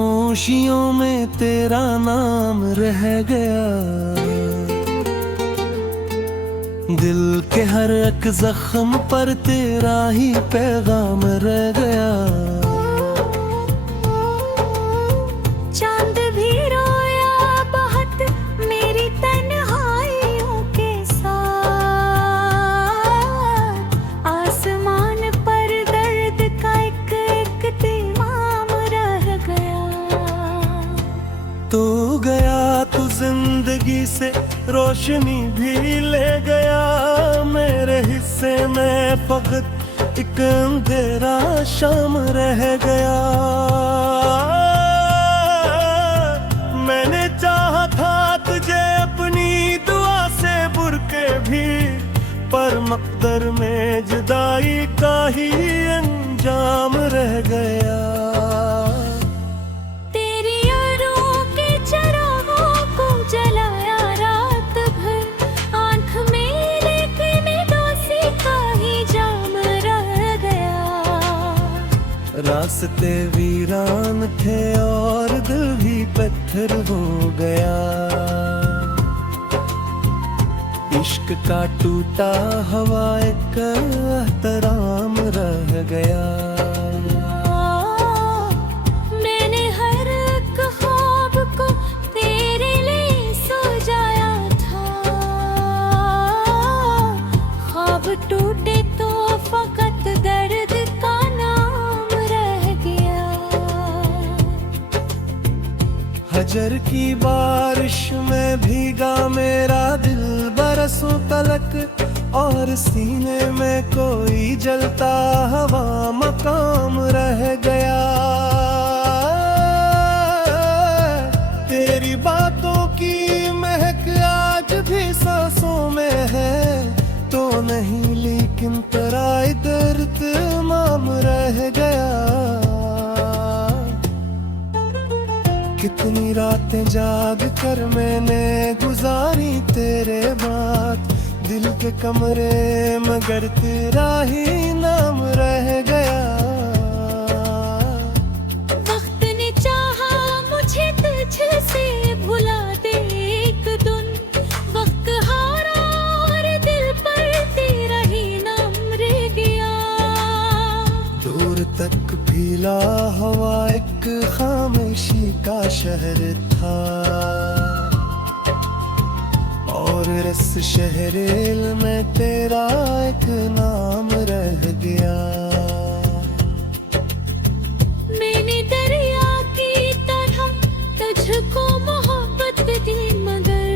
खामोशियों में तेरा नाम रह गया, दिल के हर एक जख्म पर तेरा ही पैगाम रह गया। चांद भी रोया बहुत मेरी तन्हाइयों के साथ, आसमान पर दर्द का एक एक तिमाम रह गया। तू गया तू जिंदगी से रोशनी भी ले गया, मेरे हिस्से में फकत एक अंधेरा शाम रह गया। मैंने चाहा था तुझे अपनी दुआ से बुरके भी, पर मकदर में जुदाई का ही अंजाम रह गया। रास्ते वीरान थे और दिल भी पत्थर हो गया, इश्क का टूटा हवा एक एहतराम रह गया। मैंने हर एक ख्वाब को तेरे लिए सजाया था, ख्वाब टूटे तो फकत दर्द का हजर की बारिश में भीगा मेरा दिल बरसों तलक, और सीने में कोई जलता हवा मकाम रह गया। तेरी बातों की महक आज भी सांसों में है, तो नहीं लेकिन तेरा दर्द माम रह गया। कितनी रातें जाग कर मैंने गुजारी तेरे बाद, दिल के कमरे मगर तेरा ही नाम रह गया। वक्त ने चाहा मुझे तुझसे भुला दे एक दिन, वक्त हारा और दिल पर तेरा ही नाम रह गया। दूर तक फैला हवा एक खामोशी का शहर था, और इस शहर में तेरा एक नाम रह गया। मैंने दरिया की तरह तुझको मोहब्बत दी, मगर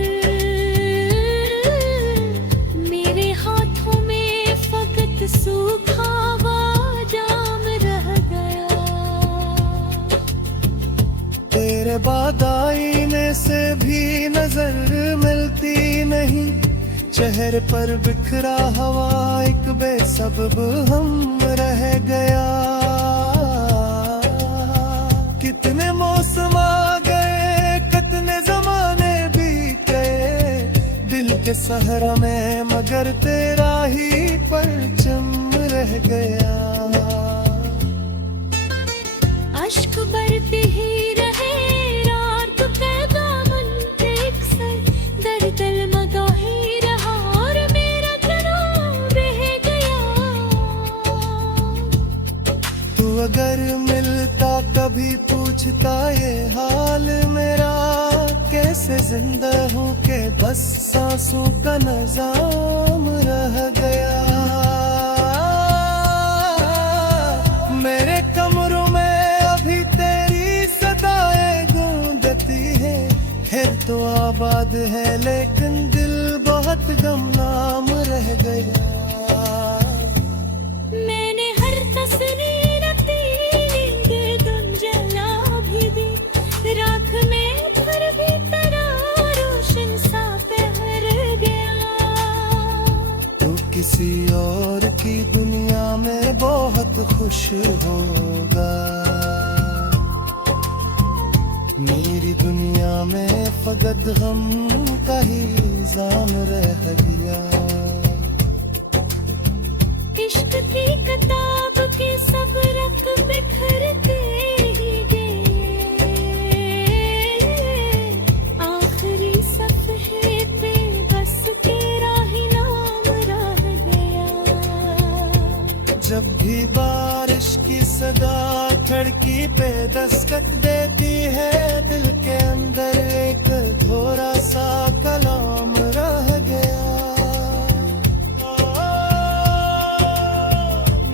मेरे हाथों में फकत सूखा जाम रह गया। तेरे बाद आईने से भी नजर मिलती नहीं, चेहरे पर बिखरा हवा एक बेसबब हम रह गया। कितने मौसम आ गए कितने जमाने बीत गए, दिल के सहरा में मगर तेरा ही परचम रह गया। अश्क बरते ही रहे रात पैगामन एक सर, दर्दल मगा ही रहा और मेरा जनाम रह गया। तू अगर मिलता कभी पूछता ये हाल मेरा, कैसे जिंदा हूँ के बस सांसों का निजाम रह गया। मेरे कमरों में तो आबाद है लेकिन दिल बहुत गमनाम रह गया। मैंने हर तस्वीर तेरी जला भी दी, राख में फिर भी तेरा रोशन सा पहर गया। तू किसी और की दुनिया में बहुत खुश होगा, मेरी दुनिया में फकत गम का ही इल्जाम रह गया। इश्क की किताब के सब रख बिखरते ही गए, दस्तक देती है दिल के अंदर एक थोड़ा सा कलाम रह गया।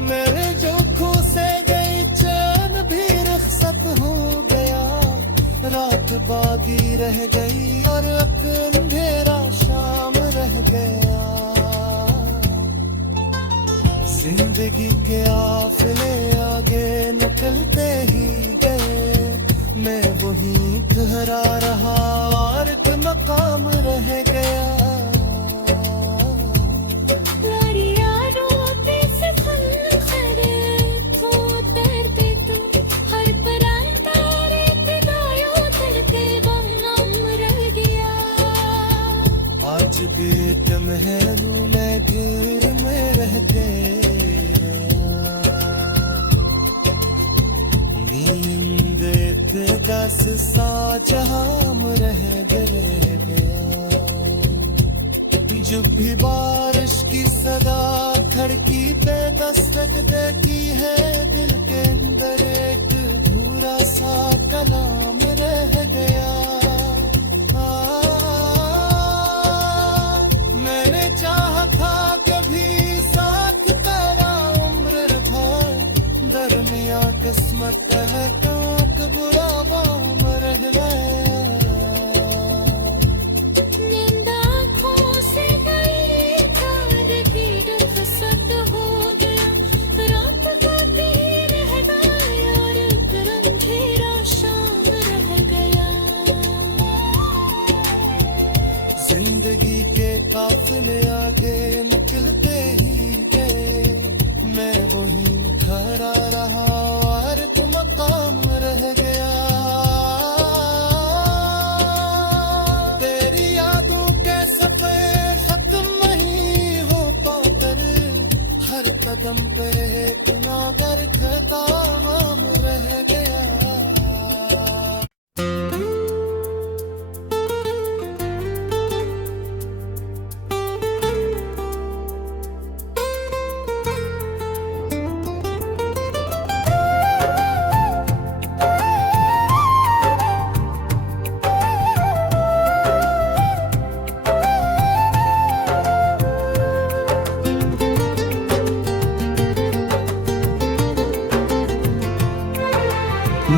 मेरे जोखों से गई चैन भी रुखसत हो गया। रात बागी रह गई और अब अंधेरा शाम रह गया। जिंदगी के काफिले आगे निकलते ही गए, मैं वहीं ठहरा रहा और एक मकाम रह गया। आज भी तुम है मैं घेर में रह गया। नींद दस सा जहां रह गया। जब भी बारिश की सदा खड़की पे दस्तक देती है दिल के अंदर एक अधूरा सा कलाम रह गया। मैंने चाहा था कभी साथ तेरा उम्र भर, दरमिया किस्मत है कांक बुरा बाम रह गया। नींद आँखों से गई तारगी रुखसत हो गया। रात गाती रह गई और फिर अंधेरा शाम रह गया। जिंदगी के काफिले आगे निकलते ही गए, मैं वहीं खड़ा रहा और एक मकाम रह गया। तेरी यादों के सफर खत्म नहीं हो पाकर, हर कदम पे एक नागर खताम रह गया।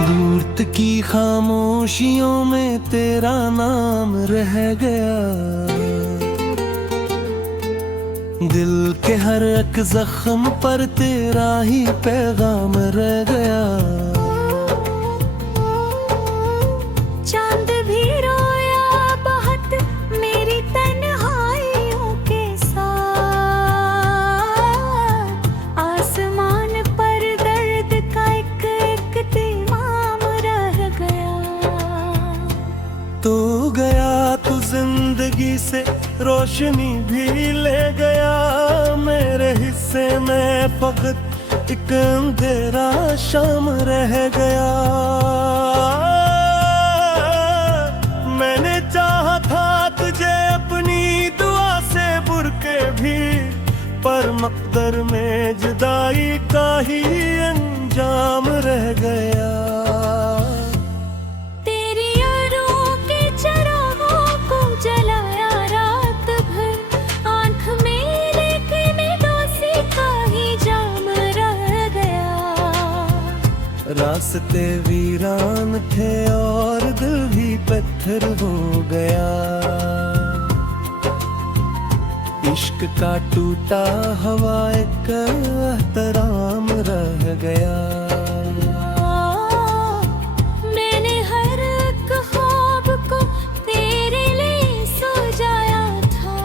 दूरत की खामोशियों में तेरा नाम रह गया। दिल के हर एक जख्म पर तेरा ही पैगाम रह गया। चांद भी रोया बहुत मेरी तन्हाइयों के साथ। आसमान पर दर्द का एक तिमाम रह गया। तू गया तू जिंदगी से रोशनी भी ले गया। मेरे हिस्से में फकत एक अंधेरा शाम रह गया। मैंने चाहा था तुझे अपनी दुआ से बुरके भी, पर मकदर में जुदाई का ही अंजाम रह गया। तेरी यारों के चरागों को जलाया रात भर, आंख में लेकिन दोषी का ही जाम रह गया। रास्ते वीरान थे और दिल भी पत्थर हो गया। इश्क का टूटा हवा एक एहतराम रह गया। मैंने हर एक ख्वाब को तेरे लिए सजाया था।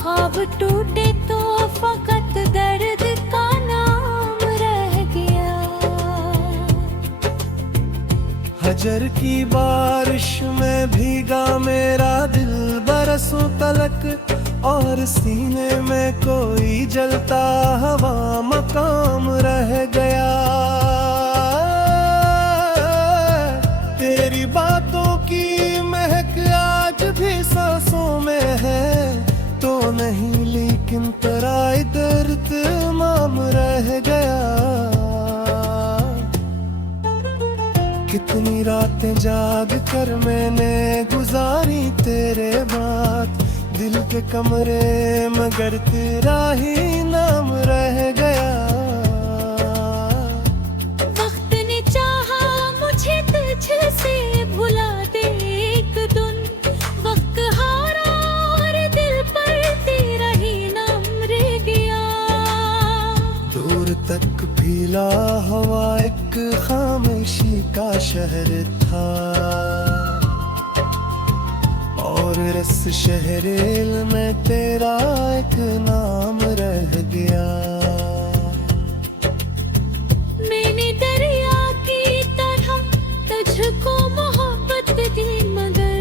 ख्वाब टूटे तो फकत दर्द का नाम रह गया। हजर की बारिश में भीगा मेरा दिल बरसों तलक, और सीने में कोई जलता हवा मकाम रह गया। तेरी बातों की महक आज भी सांसों में है, तो नहीं लेकिन तेरा दर्द माम रह गया। कितनी रातें जाग कर मैंने गुजारी तेरे बात, दिल के कमरे मगर तेरा ही नाम रह गया। वक्त ने चाहा मुझे तुझसे भुला दे एक दिन, वक्त हारा और दिल पर तेरा ही नाम रह गया। दूर तक फैला हवा एक खामोशी का शहर था, और रस शहरेल में तेरा एक नाम रह गया। मैंने दरिया की तरह तुझको मोहब्बत दी, मगर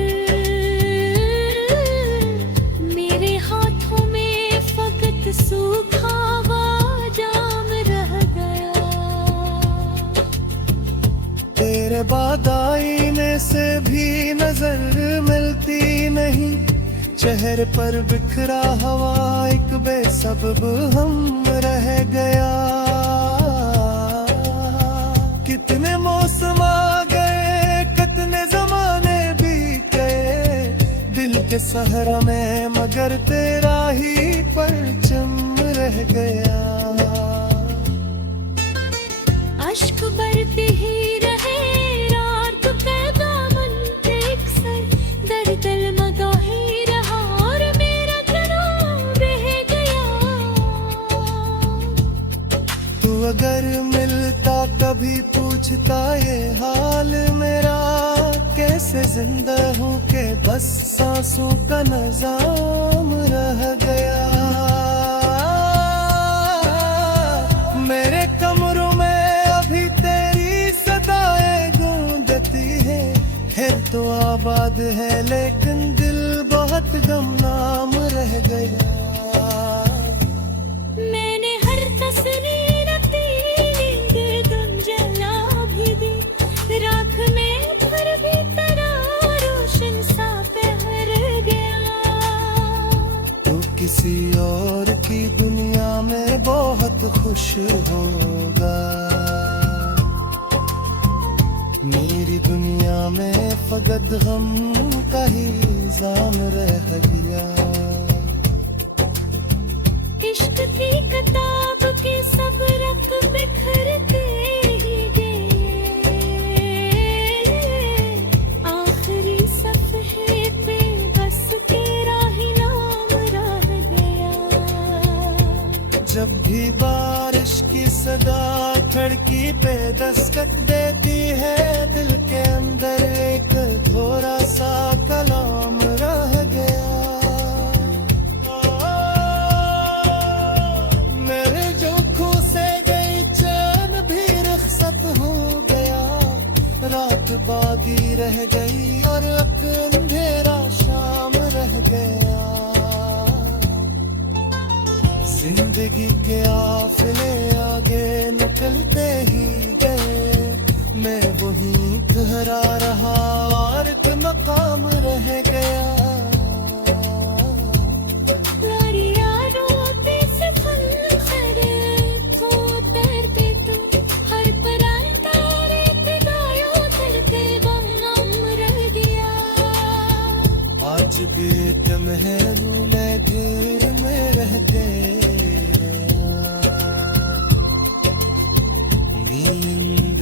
मेरे हाथों में फकत सूखा हुआ जाम रह गया। तेरे बाद आईने से भी नजर मिलती नहीं, चेहरे पर बिखरा हवा एक बेसबब हम रह गया। कितने मौसम आ गए, कितने जमाने बीत गए, दिल के सहरा में मगर तेरा ही परचम रह गया। अश्क बरते ही रहे रात के दामन पे अक्सर, दर्द मगा ही रहा और मेरा जुनून रह गया। तू अगर मिलता कभी पूछता ये हाल मेरा, कैसे जिंदा हूँ के बस सांसों का निजाम रह गया। मेरे कमरों में अभी तेरी सदाएं गूंजती है, फिर तो आबाद है लेकिन दिल बहुत गुमनाम रह गया। मैंने हर तस्वीर तेरी नींद गुम जला भी दी, राख में फिर भी तेरा रोशन सा पहर गया। तू किसी और की दुनिया में बहुत खुश होगा, मेरी दुनिया में फकत गम का ही इल्जाम रह गया। इश्क की किताब के सब रख बिखर के ही गए, आखिरी सफ़हे पे बस तेरा ही नाम रह गया। जब भी बारिश की सदा खिड़की पे दस्तक देती है, दिल के अंदर एक थोड़ा सा कलाम रह गया। मेरे जोखों से गई चैन भी रुखसत हो गया, रात बागी रह गई और अब अंधेरा शाम रह गया। जिंदगी के आफिले आगे निकलते ही गए, मैं वहीं ठहरा रहा और एक मकाम रह गया। यारी यारों पे से फल खरे खो तैरते तू, हर पराए तारे पे गायो तड़के बम रह गया। आज भी तुम्हें मैं घेर में रहते, नींद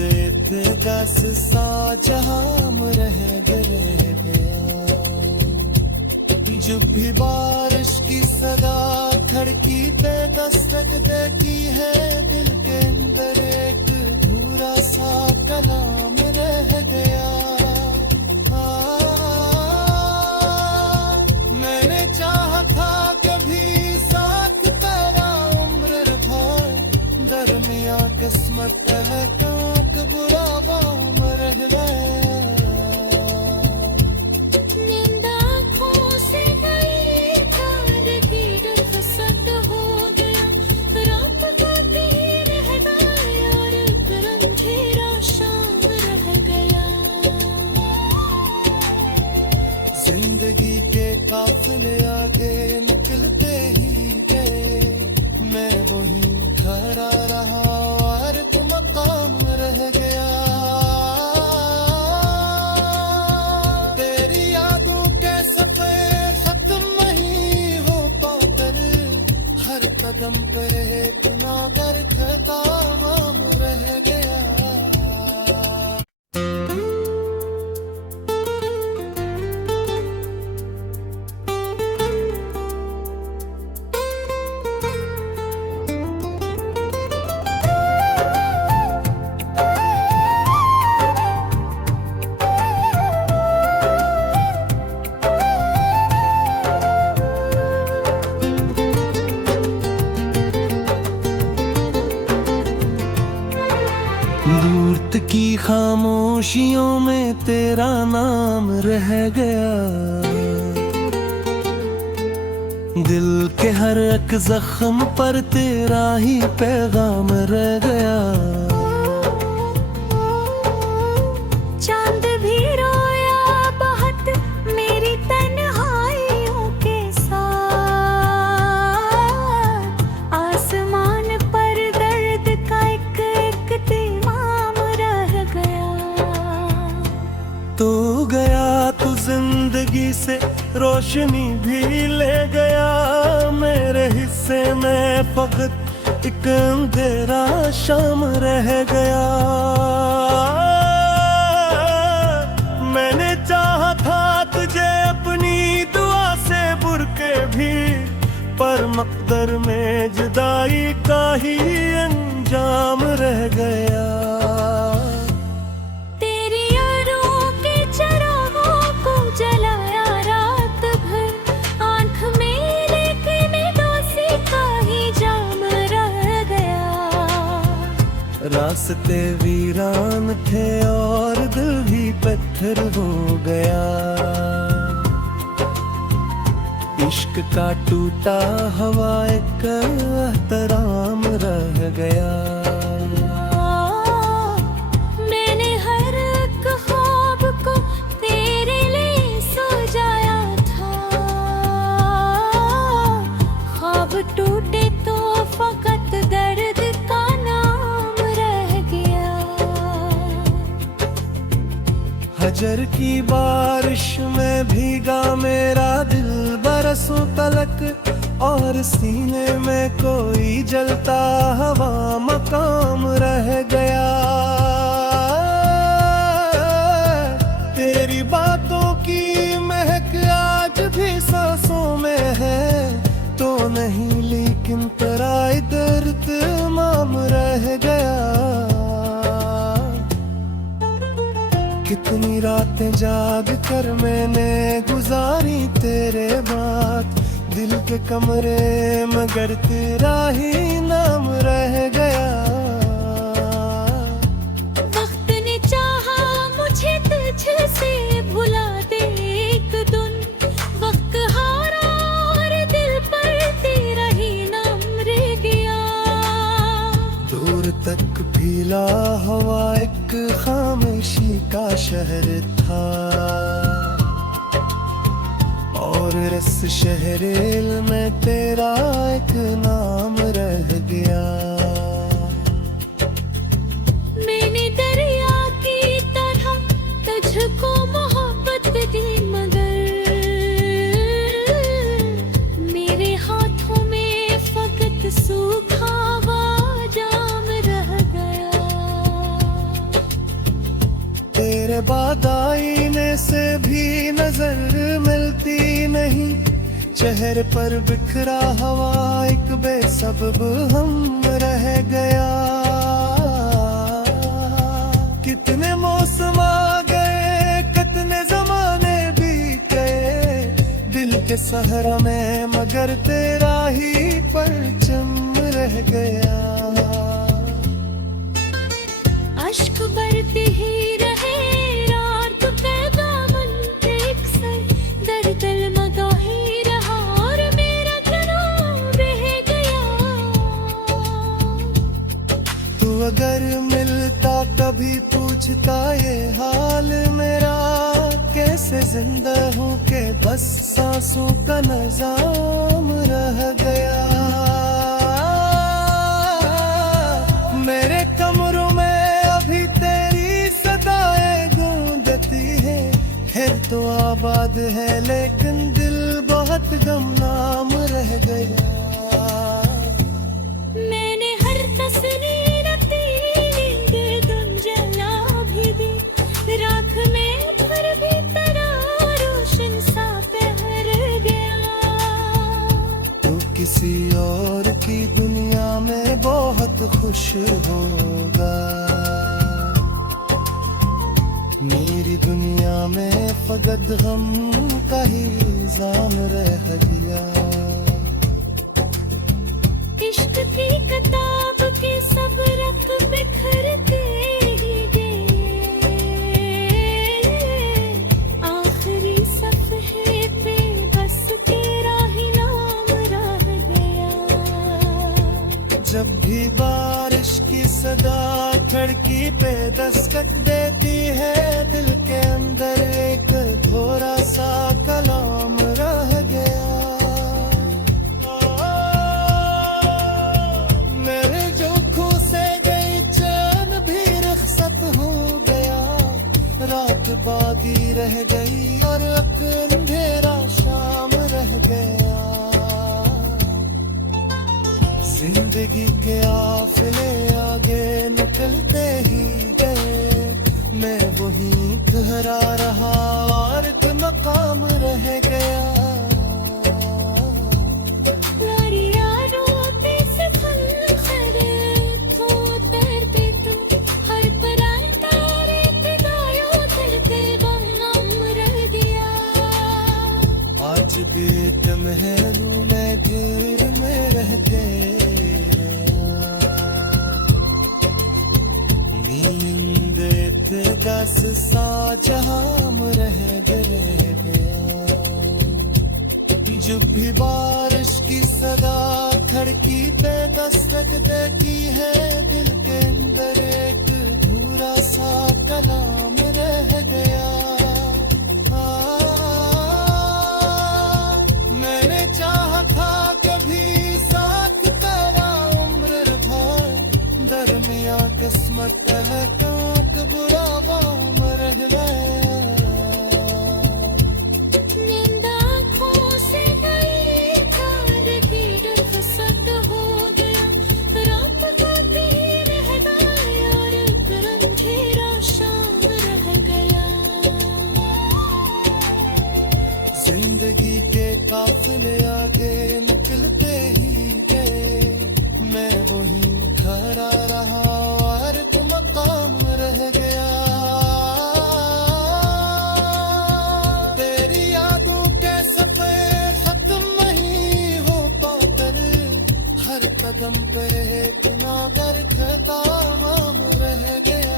दस सा जहां रह गया। जब भी बारिश की सदा खिड़की पे दस्तक देती है, दिल के अंदर एक भूरा सा कलाम रह गया। मैंने चाहा था कभी साथ तेरा उम्र भर, दरमिया किस्मत है कांक बुरा बाम रह गया। नींद आँखों से गई तारगी रुखसत हो गया, रात का भी रह गया और एक अंधेरा शाम कदम पर एक नागर कहता माम रह गया। दूरत की खामोशियों में तेरा नाम रह गया। दिल के हर एक जख्म पर तेरा ही पैगाम रह गया। चांद भी रोया बहुत मेरी तन्हाइयों के साथ। आसमान पर दर्द का एक तिमाम रह गया। तू गया तू जिंदगी से रोशनी भी ले गया। मेरे हिस्से में फकत एक अंधेरा शाम रह गया। मैंने चाहा था तुझे अपनी दुआ से बुरके भी, पर मकदर में जुदाई का ही अंजाम रह गया। तेरी यारों के चरागों को जलाया रात भर, आंख में लेकिन दोषी का ही जाम रह गया। रास्ते वीरान थे और दिल भी पत्थर हो गया। इश्क का टूटा हवा एक एहतराम रह गया। मैंने हर एक ख्वाब को तेरे लिए सजाया था। ख्वाब टूटे तो फकत दर्द का नाम रह गया। हजर की बारिश में भीगा मेरा दिल बरसों तलक, और सीने में कोई जलता हवा मकाम रह गया। तेरी बातों की महक आज भी सांसों में है, तो नहीं लेकिन तेरा दर्द माम रह गया। कितनी रातें जाग कर मैंने गुजारी तेरे बाद, दिल के कमरे मगर तेरा ही नाम रह गया। वक्त ने चाहा मुझे तुझसे भुला दे एक दिन। वक्त हारा और दिल पर तेरा ही नाम रह गया। दूर तक फैला हवा एक खामोशी का शहर था, और रस शहरेल में तेरा एक नाम रह गया। मैंने दरिया की तरह तुझको मोहब्बत दी, मगर मेरे हाथों में फकत सूखा हुआ जाम रह गया। तेरे बाद आईने से भी नजर मिलती नहीं, चेहरे पर बिखरा हवा एक बेसबब हम रह गया। कितने मौसम आ गए कितने जमाने बीत गए, दिल के सहरा में मगर तेरा ही परचम रह गया। अश्क बरते ही रहे रात पैगामन एक सर, दर्द मगा ही रहा और मेरा जनाम रह गया। तू अगर मिलता कभी पूछता ये हाल मेरा, कैसे जिंदा हूँ के बस सांसों का निजाम रह गया। मेरे कमरों में अभी तेरी सदाएं गूंजती है, फिर तो आबाद है लेकिन दिल बहुत गमनाम रह गया। खुश होगा। मेरी दुनिया में फकत गम का ही इल्जाम रह गया। इश्क की किताब के सब रख बिखरते ही गए, आखिरी सफ़हे पे बस तेरा ही नाम रह गया। जब भी बारिश की सदा खिड़की पे दस्तक देती है, दिल के अंदर एक थोड़ा सा कलाम रह गया। मेरे जो खू से गई चैन भी रुखसत हो गया। रात बागी रह गई और अब अंधेरा शाम रह गया। जिंदगी के काफिले आगे निकलते ही गए, मैं वहीं ठहरा रहा और एक मकाम रह गया। यारी यारों पे सिखल खरे तो तड़पे तू, हर पराए तारे पे गायो तड़पे गम रह गया। आज भी तुम है रू मैं घेर में रह गए। नींद दस सा जहां रह गया। जब भी बारिश की सदा खिड़की पे दस्तक देती है, दिल के अंदर एक अधूरा सा कलाम रह गया। मैंने चाहा था कभी साथ तेरा उम्र भर, दरमिया किस्मत है कांट बुरा बाम रह गया। नींद आँखों से गई थार की रुखसत हो गया। रात गाती रह गई और एक अंधेरा शाम रह गया। जिंदगी के काफिले आगे निकलते ही गए, मैं वहीं खड़ा रहा और एक मकाम रह गया। तेरी यादों के सफर खत्म नहीं हो पाकर, हर कदम पे एक नादर खताम रह गया।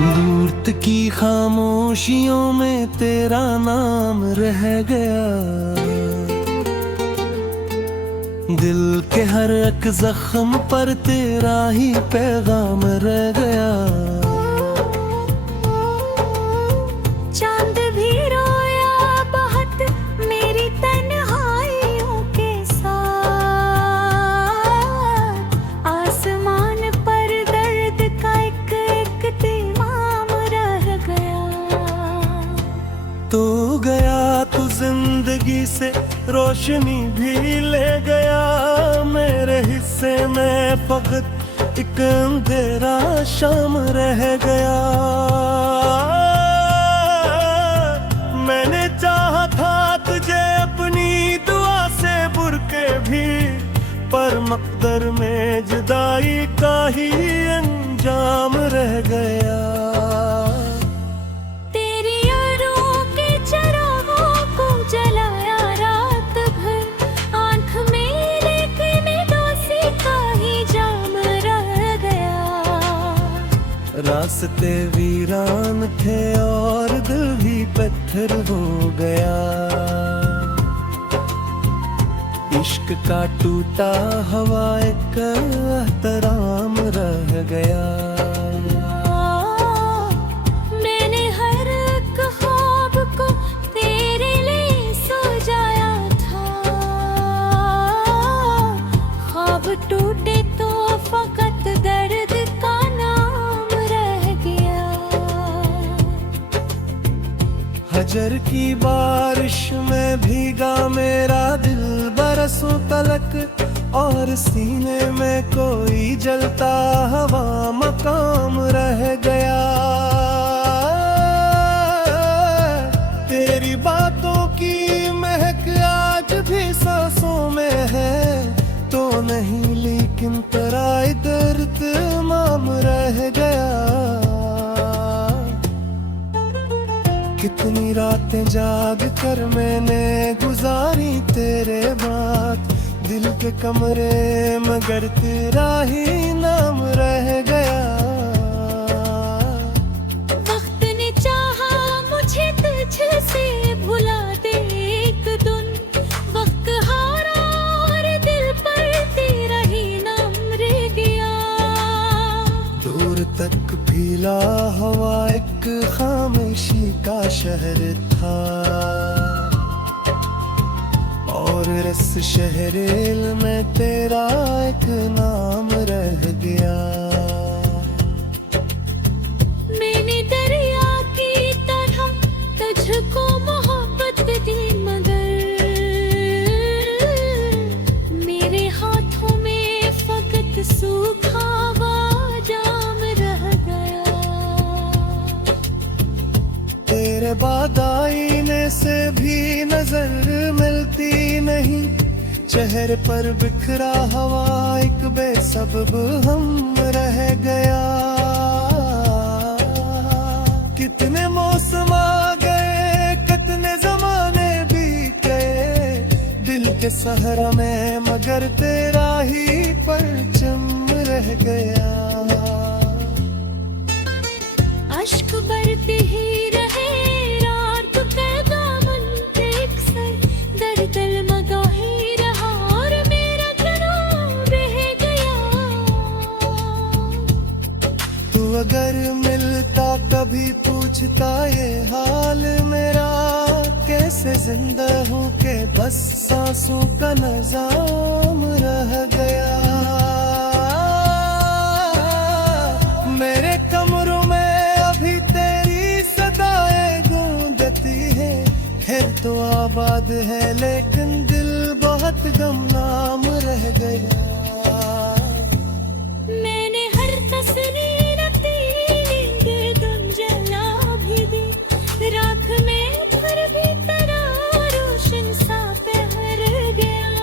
दूरत की खामोशियों में तेरा नाम रह गया। दिल के हर एक जख्म पर तेरा ही पैगाम रह गया। चांद भी रोया बहुत मेरी तन्हाइयों के साथ, आसमान पर दर्द का एक एक तिमाम रह गया। तू गया तू जिंदगी से रोशनी भी ले गया। मेरे हिस्से में फकत एक अंधेरा शाम रह गया। मैंने चाहा था तुझे अपनी दुआ से बुरके भी, पर मकदर में जुदाई का ही अंजाम रह गया। तेरी यारों के चरागों को जलाया रात भर, आंख में लेकिन दोषी का ही जाम रह गया। रास्ते वीरान थे और दिल भी पत्थर हो गया। इश्क का टूटा हवा एक एहतराम रह गया। मैंने हर एक ख्वाब को तेरे लिए सजाया था। ख्वाब टूटे तो फकत दर्द फजर की बारिश में भीगा मेरा दिल बरसों तलक, और सीने में कोई जलता हवा मकाम रह गया। तेरी बातों की महक आज भी सांसों में है, तो नहीं लेकिन तेरा दर्द माम रह गया। कितनी रातें जाग कर मैंने गुजारी तेरे बाद, दिल के कमरे मगर तेरा ही नाम रह गया। वक्त ने चाहा मुझे तुझसे भुला दे एक दिन, वक्त हारा और दिल पर तेरा ही नाम रह गया। दूर तक फैला हवा एक खामोशी का शहर था, और रस शहरेल में तेरा एक नाम रह गया। मैंने दरिया की तरह तुझको मोहब्बत दी, मगर मेरे हाथों में फकत सूखा हुआ जाम रह गया। तेरे बाद आईने से भी नजर मिलती नहीं, चेहरे पर बिखरा हवा एक बेसबब हम रह गया। कितने मौसम आ गए, कितने जमाने बीत गए, दिल के सहरा में मगर तेरा ही परचम रह गया। अश्क बरते ही रहे रात के दामन पे अक्सर, दर्द मगा ही रहा और मेरा जुनून रह गया। तू अगर मिलता कभी पूछता ये हाल मेरा, कैसे जिंदा हूँ के बस सांसों का निजाम रह गया। मेरे कमरों में अभी तेरी सदाएं गूंजती है, फिर तो आबाद है लेकिन दिल बहुत गुमनाम रह गया। मैंने हर तस्वीर तेरी गुम जला भी दी, राख में फिर भी तेरा रोशन सा पहर गया।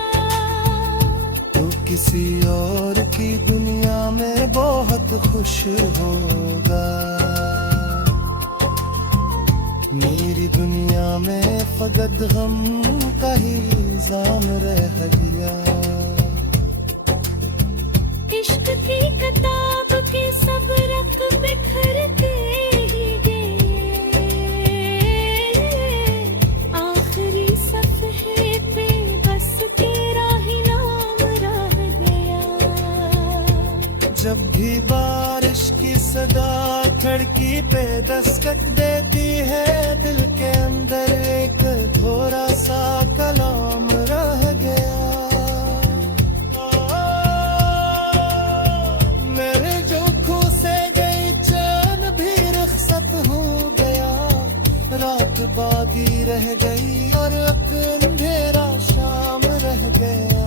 तू किसी और की दुनिया में बहुत खुश होगा, मेरी दुनिया में फकत गम का ही इल्जाम रह गया। इश्क की किताब के सब रख बिखर के ही गए, आखिरी सफ़हे पे बस तेरा ही नाम रह गया। जब भी बारिश की सदा खिड़की पे दस्तक देती है, दिल के अंदर एक थोड़ा सा कलाम रह गया। मेरे जोखों से गई चैन भी रुखसत हो गया, रात बागी रह गई और अंधेरा शाम रह गया।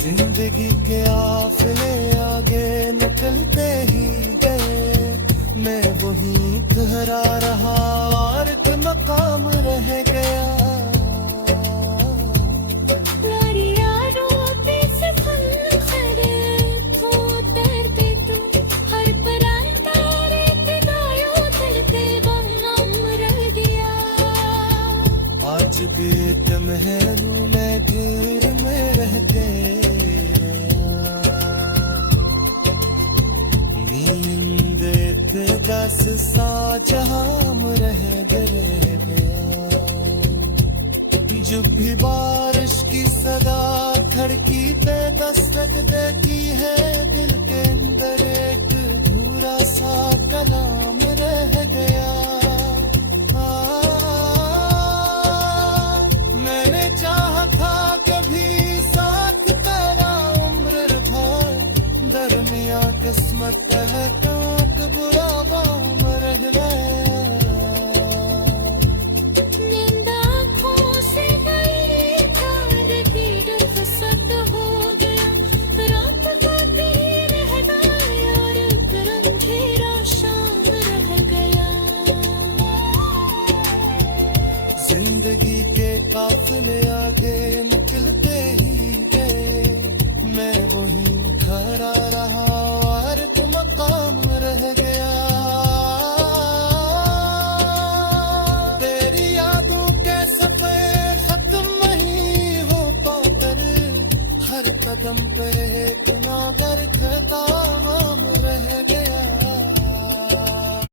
जिंदगी के काफिले आगे निकलते ही गए, मैं वहीं ठहरा रहा और एक मकाम रह गया। नारी यारों पे से फल खरे तो उतरते तू, हर पराए तारे पे गायो उतरते बम रह गया। आज भी तुम है मैं घेर में रह गए, नींद बेदस सा जहां रह गया। जब भी बारिश की सदा खिड़की पे दस्तक देती है, दिल के अंदर एक अधूरा सा कलाम रह गया। मैंने चाहा था कभी साथ तेरा उम्र भर, दरमिया किस्मत है कांट बुरा बाम रह गया। कदम पे एक नागर कहता हम रह गए